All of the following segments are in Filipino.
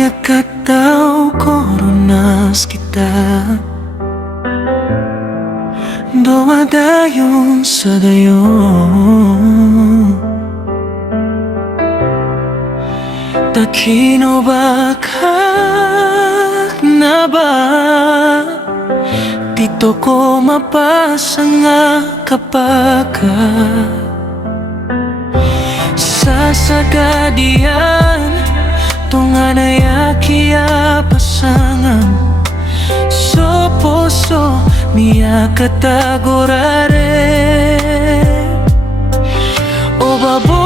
Yakataw koronas kita Dumadayon sa dayon Takino bakak na ba Dito ko mapasa nga kapaka Sa sagadian Tunga na yakia pasangan So puso miya katagurare O babo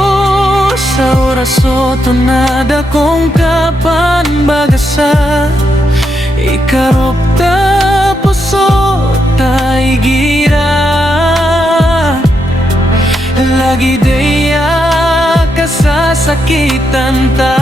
sa oraso Tunada kong kapan bagasa Ikarop ta puso tay gira Lagi daya kasasakitan ta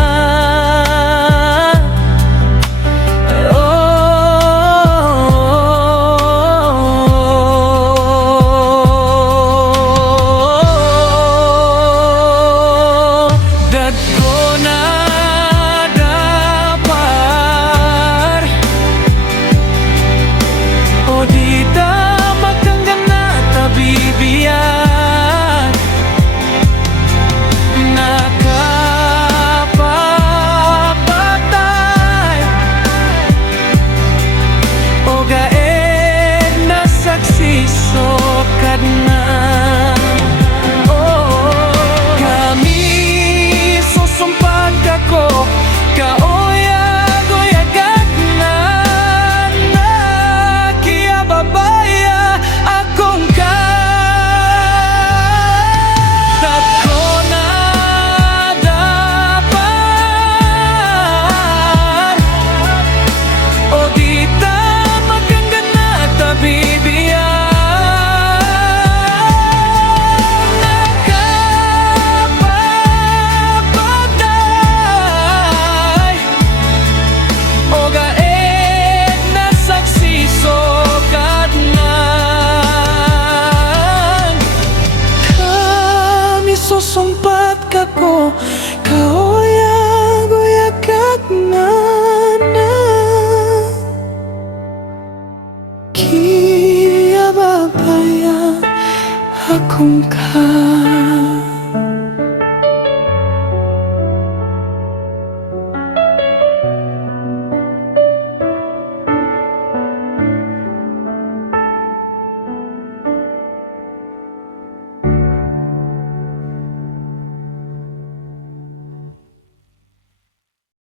Susumpat kako